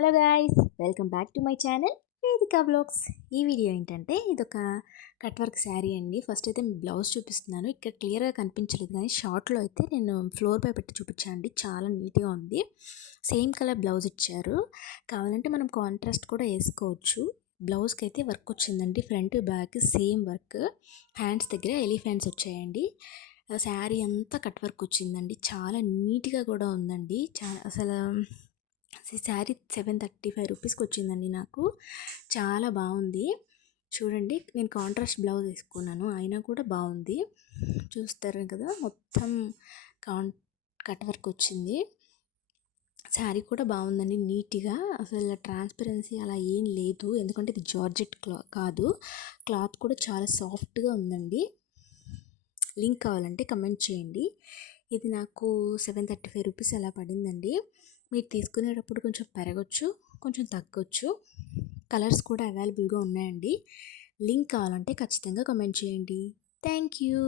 Hello guys, welcome back to my channel వేదిక blogs. ఈ video ఏంటంటే ఇదొక కట్ వర్క్ శారీ అండి. ఫస్ట్ అయితే బ్లౌజ్ చూపిస్తున్నాను. ఇక్కడ క్లియర్గా కనిపించలేదు కానీ షార్ట్లో అయితే నేను ఫ్లోర్ పై పెట్టి చూపించాను అండి. చాలా నీట్గా ఉంది. సేమ్ కలర్ బ్లౌజ్ ఇచ్చారు. కావాలంటే మనం కాంట్రాస్ట్ కూడా వేసుకోవచ్చు. బ్లౌజ్కి అయితే వర్క్ వచ్చిందండి. Front back same work. Hands దగ్గర ఎలిఫెంట్స్ వచ్చాయండి. శారీ అంతా కట్ వర్క్ వచ్చిందండి. చాలా నీట్గా కూడా ఉందండి. అసలు ఈ శారీ 735 రూపీస్కి వచ్చిందండి. నాకు చాలా బాగుంది. చూడండి, నేను కాంట్రాస్ట్ బ్లౌజ్ వేసుకున్నాను, అయినా కూడా బాగుంది. చూస్తారు కదా, మొత్తం కట్ వర్క్ వచ్చింది. శారీ కూడా బాగుందండి, నీట్గా. అసలు ట్రాన్స్పరెన్సీ అలా ఏం లేదు, ఎందుకంటే ఇది జార్జెట్ కాదు. క్లాత్ కూడా చాలా సాఫ్ట్గా ఉందండి. లింక్ కావాలంటే కమెంట్ చేయండి. ఇది నాకు 735 రూపీస్ అలా పడిందండి. మీరు తీసుకునేటప్పుడు కొంచెం పెరగచ్చు, కొంచెం తగ్గొచ్చు. కలర్స్ కూడా అవైలబుల్గా ఉన్నాయండి. లింక్ కావాలంటే ఖచ్చితంగా కమెంట్ చేయండి. Thank you.